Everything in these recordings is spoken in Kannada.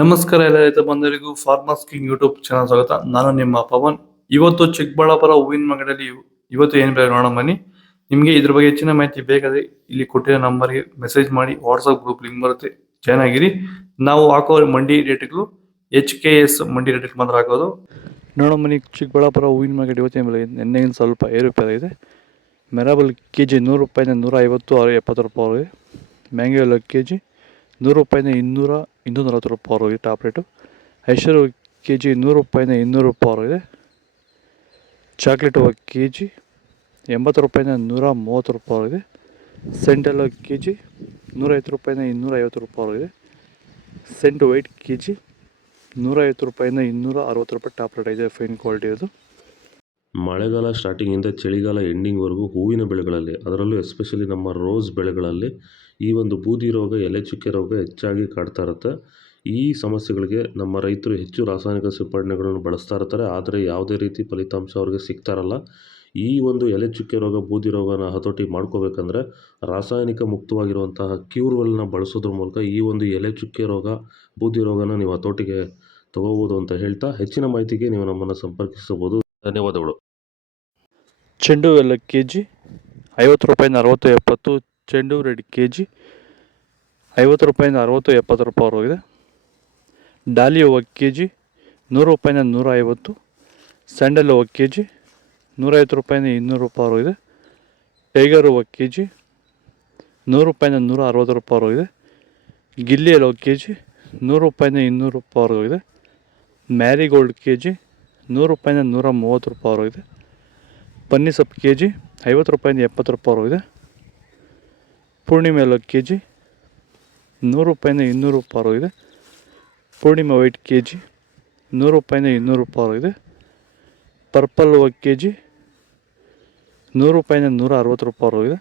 ನಮಸ್ಕಾರ ಎಲ್ಲ ರೈತ ಬಂಧುಗಳಿಗೂ ಫಾರ್ಮರ್ಸ್ ಕಿಂಗ್ ಯೂಟ್ಯೂಬ್ ಚಾನಲ್ ಸ್ವಾಗತ. ನಾನು ನಿಮ್ಮ ಪವನ್. ಇವತ್ತು ಚಿಕ್ಕಬಳ್ಳಾಪುರ ಹೂವಿನ ಮಾರ್ಕೆಟಲ್ಲಿ ಇವತ್ತು ಏನು ಬೆಲೆ ನೋಡೋಣ ಬನ್ನಿ. ನಿಮಗೆ ಇದ್ರ ಬಗ್ಗೆ ಹೆಚ್ಚಿನ ಮಾಹಿತಿ ಬೇಕಾದ್ರೆ ಇಲ್ಲಿ ಕೊಟ್ಟಿರೋ ನಂಬರ್ಗೆ ಮೆಸೇಜ್ ಮಾಡಿ, ವಾಟ್ಸ್ಆಪ್ ಗ್ರೂಪ್ ಲಿಂಕ್ ಬರುತ್ತೆ, ಜಾಯ್ನ್ ಆಗಿರಿ. ನಾವು ಹಾಕೋ ಮಂಡಿ ರೇಟ್ಗಳು HKS ಮಂಡಿ ರೇಟ್ ಮಾತ್ರ ಹಾಕೋದು. ನೋಡೋ ಬನ್ನಿ, ಚಿಕ್ಕಬಳ್ಳಾಪುರ ಹೂವಿನ ಮಾರ್ಕೆಟ್ ಇವತ್ತಿನ ಬೆಲೆ ನಿನ್ನೆಗಿಂತ ಸ್ವಲ್ಪ ಏರುಪೇರು ಇದೆ. ಮೆರಾಬಲ್ ಕೆಜಿ 100 ರೂಪಾಯಿಂದ 150 70 ರೂಪಾಯಿ. ಮ್ಯಾಂಗೋ ಎಲ್ಲ ಕೆಜಿ 100 ರೂಪಾಯಿಂದ 200 240 ರೂಪಾಯಿ ಹೋಗಿದೆ ಟಾಪ್ ರೇಟು. ಐಶ್ವರ್ಯ ಕೆಜಿ 100 ರೂಪಾಯಿಂದ 200 ರೂಪಾಯಿ ಇದೆ. ಚಾಕ್ಲೇಟ್ ಕೆಜಿ 80 ರೂಪಾಯಿಂದ 130 ರೂಪಾಯಿ ಇದೆ. ಸೆಂಟೆಲ್ಲ ಕೆಜಿ 150 ರೂಪಾಯಿಂದ 250 ರೂಪಾಯಿ ಇದೆ. ಸೆಂಟ್ ವೈಟ್ ಕೆಜಿ 150 ರೂಪಾಯಿಂದ 260 ರೂಪಾಯಿ ಟಾಪ್ ರೇಟ್ ಇದೆ. ಫೈನ್ ಕ್ವಾಲಿಟಿ ಅದು. ಮಳೆಗಾಲ ಸ್ಟಾರ್ಟಿಂಗಿಂದ ಚಳಿಗಾಲ ಎಂಡಿಂಗ್ವರೆಗೂ ಹೂವಿನ ಬೆಳೆಗಳಲ್ಲಿ, ಅದರಲ್ಲೂ ಎಸ್ಪೆಷಲಿ ನಮ್ಮ ರೋಸ್ ಬೆಳೆಗಳಲ್ಲಿ ಈ ಒಂದು ಬೂದಿ ರೋಗ, ಎಲೆ ಚುಕ್ಕೆ ರೋಗ ಹೆಚ್ಚಾಗಿ ಕಾಡ್ತಾ ಇರುತ್ತೆ. ಈ ಸಮಸ್ಯೆಗಳಿಗೆ ನಮ್ಮ ರೈತರು ಹೆಚ್ಚು ರಾಸಾಯನಿಕ ಸಿಂಪಡಣೆಗಳನ್ನು ಬಳಸ್ತಾ ಇರ್ತಾರೆ, ಆದರೆ ಯಾವುದೇ ರೀತಿ ಫಲಿತಾಂಶ ಅವ್ರಿಗೆ ಸಿಗ್ತಾ ಇರಲ್ಲ. ಈ ಒಂದು ಎಲೆ ಚುಕ್ಕೆ ರೋಗ, ಬೂದಿ ರೋಗನ ಹತೋಟಿ ಮಾಡ್ಕೋಬೇಕಂದ್ರೆ ರಾಸಾಯನಿಕ ಮುಕ್ತವಾಗಿರುವಂತಹ ಕ್ಯೂರ್ವೆಲ್ನ ಬಳಸೋದ್ರ ಮೂಲಕ ಈ ಒಂದು ಎಲೆ ಚುಕ್ಕೆ ರೋಗ, ಬೂದಿ ರೋಗನ ನೀವು ಹತೋಟಿಗೆ ತಗೋಬೋದು ಅಂತ ಹೇಳ್ತಾ, ಹೆಚ್ಚಿನ ಮಾಹಿತಿಗೆ ನೀವು ನಮ್ಮನ್ನು ಸಂಪರ್ಕಿಸಬಹುದು. ಧನ್ಯವಾದಗಳು. ಚೆಂಡು ಎಲ್ಲ ಕೆಜಿ 50 ರೂಪಾಯಿಂದ 60 70. ಚೆಂಡು ರೆಡ್ ಕೆಜಿ 50 ರೂಪಾಯಿಂದ 60 70 ರೂಪಾಯಿ ಹೋಗಿದೆ. ಡಾಲಿ ಹೂವು ಕೆಜಿ 100 ರೂಪಾಯಿಂದ 150. ಸ್ಯಾಂಡಲ್ ಹೂವು ಕೆಜಿ 150 ರೂಪಾಯಿಂದ 200 ರೂಪಾಯಿ ಹೋಗಿದೆ. ಟೈಗರ್ ಹೂವು ಕೆಜಿ 100 ರೂಪಾಯಿಂದ 160 ರೂಪಾಯಿ ಹೋಗಿದೆ. ಗಿಲ್ಲಿ ಎಲ್ಲ ಕೆಜಿ 100 ರೂಪಾಯಿಂದ 200 ರೂಪಾಯಿ ಹೋಗಿದೆ. ಮ್ಯಾರಿಗೋಲ್ಡ್ ಕೆಜಿ 100 ರೂಪಾಯಿಂದ 130 ರೂಪಾಯಿ ಹೋಗಿದೆ. ಪನ್ನಿ ಸೊಪ್ಪು ಕೆಜಿ 50 ರೂಪಾಯಿಂದ 70 ರೂಪಾಯಿ ಹೋಗಿದೆ. ಪೂರ್ಣಿಮೆ ಎಲ್ಲ ಕೆಜಿ 100 ರೂಪಾಯಿಂದ 200 ರೂಪಾಯಿ ಹೋಗಿದೆ. ಪೂರ್ಣಿಮೆ ವೈಟ್ ಕೆಜಿ 100 ರೂಪಾಯಿಂದ 200 ರೂಪಾಯಿ ಹೋಗಿದೆ. ಪರ್ಪಲ್ ಹೂವು ಕೆಜಿ 100 ರೂಪಾಯಿಂದ 160 ರೂಪಾಯಿ ಹೋಗಿದೆ.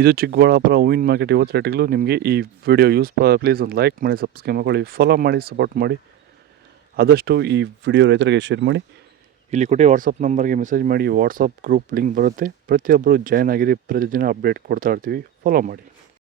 ಇದು ಚಿಕ್ಕಬಳ್ಳಾಪುರ ಹೂವಿನ ಮಾರ್ಕೆಟ್ ಇವತ್ತು ರೇಟ್ಗಳು. ನಿಮಗೆ ಈ ವಿಡಿಯೋ ಯೂಸ್ ಪ್ಲೀಸ್ ಒಂದು ಲೈಕ್ ಮಾಡಿ, ಸಬ್ಸ್ಕ್ರೈಬ್ ಮಾಡ್ಕೊಳ್ಳಿ, ಫಾಲೋ ಮಾಡಿ, ಸಪೋರ್ಟ್ ಮಾಡಿ. ಆದಷ್ಟು ಈ ವಿಡಿಯೋ ರೈತರಿಗೆ ಶೇರ್ ಮಾಡಿ. ಇಲ್ಲಿ ಕೊಟ್ಟು ವಾಟ್ಸಪ್ ನಂಬರ್ಗೆ ಮೆಸೇಜ್ ಮಾಡಿ, ವಾಟ್ಸಪ್ ಗ್ರೂಪ್ ಲಿಂಕ್ ಬರುತ್ತೆ, ಪ್ರತಿಯೊಬ್ಬರು ಜಾಯ್ನ್ ಆಗಿರಿ. ಪ್ರತಿದಿನ ಅಪ್ಡೇಟ್ ಕೊಡ್ತಾ ಇರ್ತೀವಿ, ಫಾಲೋ ಮಾಡಿ.